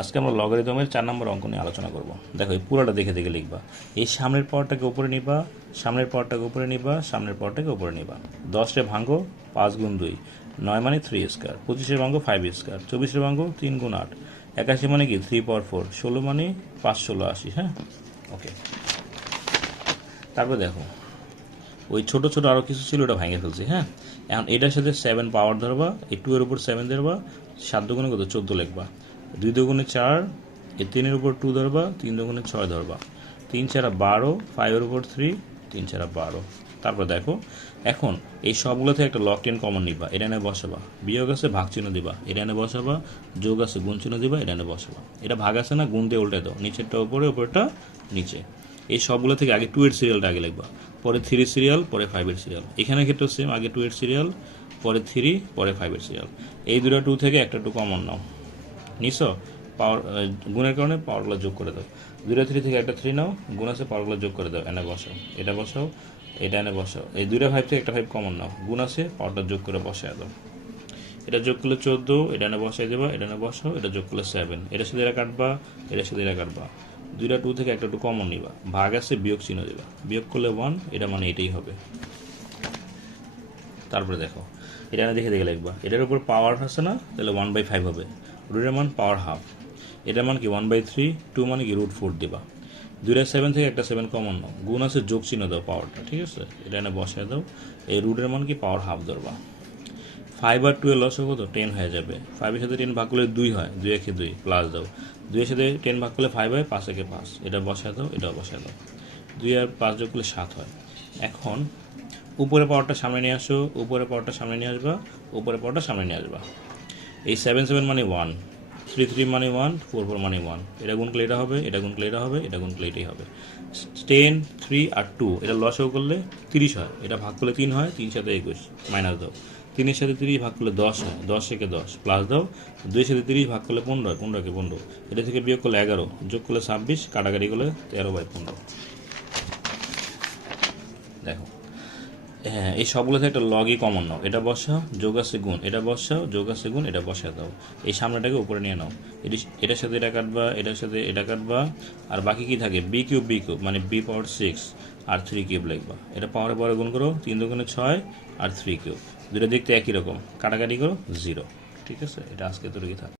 আজকে আমরা লগারিদমের 4 নম্বর অঙ্ক নিয়ে আলোচনা করব। দেখো এই পুরোটা দেখে দেখে লিখবা। এই সামনের পাওয়ারটাকে উপরে নিবা, সামনের পাওয়ারটাকে উপরে নিবা, সামনের পাওয়ারটাকে উপরে নিবা। 10 ভাঙো 5 গুণ 2, 9 মানে 3 স্কয়ার, 25 ভাঙো 5 স্কয়ার, 24 ভাঙো 3 গুণ 8, 81 মানে কি 3 পাওয়ার 4, 16 মানে 5 16 80। হ্যাঁ, ওকে। তারপর দেখো ওই ছোট ছোট আরও কিছু ছিল, ওটা ভেঙে ফেলছি। হ্যাঁ, এখন এটার সাথে 7 পাওয়ার ধরবা, এই 2 এর উপর 7 ধরবা, 7 দুগুণে কত 14 লিখবা, 2 দুগুণে 4, এই 3 এর উপর 2 ধরবা, 3 দুগুণে 6 ধরবা, 3 4 12, 5 এর উপর 3, 3 4 12। তারপর দেখো এখন এই সবগুলো থেকে একটা লক টেন কমন নিবা, এটা এনে বসাবা, বিয়োগ আছে ভাগ চিহ্ন দিবা, এটা এনে বসাবা, যোগ আছে গুণ চিহ্ন দিবা, এটা এনে বসাবা। এটা ভাগ আছে না, গুণ দিয়ে উল্টে দাও, নিচেরটা উপরে উপরটা নিচে। এই সবগুলো থেকে আগে 2 এর সিরিয়ালটা আগে লিখবা, পরে 3 সিরিয়াল, পরে 5 এর সিরিয়াল। এখানে ক্ষেত্রে সেম, আগে 2 এর সিরিয়াল, পরে 3, পরে 5 এর সিরিয়াল। এই দুটো 2 থেকে একটা 2 কমন নাও, নিছো পাওয়ার গুণের কারণে পাওয়ারগুলো যোগ করে দাও। 2টা 3 থেকে একটা 3 নাও, গুণ আছে পাওয়ারগুলো যোগ করে দাও, এনে বসাও, এটা বসাও, এটা এনে বসাও। এই 2টা 5 থেকে একটা 5 কমন নাও, গুণ আছে পাওয়ারটা যোগ করে বসায় দাও। এটা যোগ করলে 14, এটা এনে বসাই দেবা, এটা এনে বসাও, এটা যোগ করলে 7, এটার সাথে এটা কাটবা, এটার সাথে এটা কাটবা। 2টা 2 থেকে একটা 2 কমন নিবা, ভাগ আছে বিয়োগ চিহ্ন দিবা, বিয়োগ করলে 1, এটা মানে এটাই হবে। তারপরে দেখো এটা দেখে দেখে লিখবা, এটার উপর পাওয়ার আছে না, তাহলে 1/5 হবে, রুটের মান পাওয়ার হাফ, এটার মান কি 1/3, 2 মানে কি √4 দিবা। 2টা 7 থেকে একটা 7 কমন নাও, গুণ আছে যোগ চিহ্ন দাও পাওয়ারটা, ঠিক আছে, এটা এনে বসায় দাও। এই রুটের মান কি পাওয়ার হাফ ধরবা। 5 আর 2 এর লস কত 10 হয়ে যাবে, 5 এর সাথে 10 ভাগ করলে 2 হয়, 2 একে 2 প্লাস দাও, 2 এর সাথে 10 ভাগ করলে 5 হয়, 5 একে 5, এটা বসায় দাও, এটাও বসায় দাও। 2 আর 5 যোগ করলে 7 হয়। এখন উপরে পাওয়ারটা সামনে নিয়ে আসো, উপরে পাওয়ারটা সামনে নিয়ে আসবা, উপরে পাওয়ারটা সামনে নিয়ে আসবা। এই 7 7 মানে 1, 3 3 মানে 1, 4 4 মানে 1, এটা গুণ করলে এটা হবে, এটা গুণ করলে এটা হবে, এটা গুণ করলে এটাই হবে। 10 3 আর 2 এটা লসও করলে 30 হয়, এটা ভাগ করলে 3 হয়, 3 সাথে 21 মাইনাস দাও, 3 এর সাথে 30 ভাগ করলে 10 হয়, 10 একে 10 প্লাস দাও, 2 এর সাথে 30 ভাগ করলে 15 হয়, 15 একে 15, এটা থেকে বিয়োগ করলে 11, যোগ করলে 26, কাটাকাটি করলে 13/15। দেখো হ্যাঁ, এই সবগুলো থেকে একটা লগই কমন নাও, এটা বসাও, যোগ আছে গুণ, এটা বসাও, যোগ আছে গুণ, এটা বসা দাও। এই সামনেটাকে উপরে নিয়ে নাও, এটার সাথে এটা কাটবা, এটার সাথে এটা কাটবা, আর বাকি কি থাকে বি কিউব মানে বি পাওয়ার 6 আর 3 কিউব লিখবা। এটা পাওয়ারে পরে গুণ করো, 3 দুগুণে 6 আর 3 কিউব, দুটো দেখতে একই রকম, কাটাকাটি করো 0। ঠিক আছে, এটা আজকে তোর কি থাকে।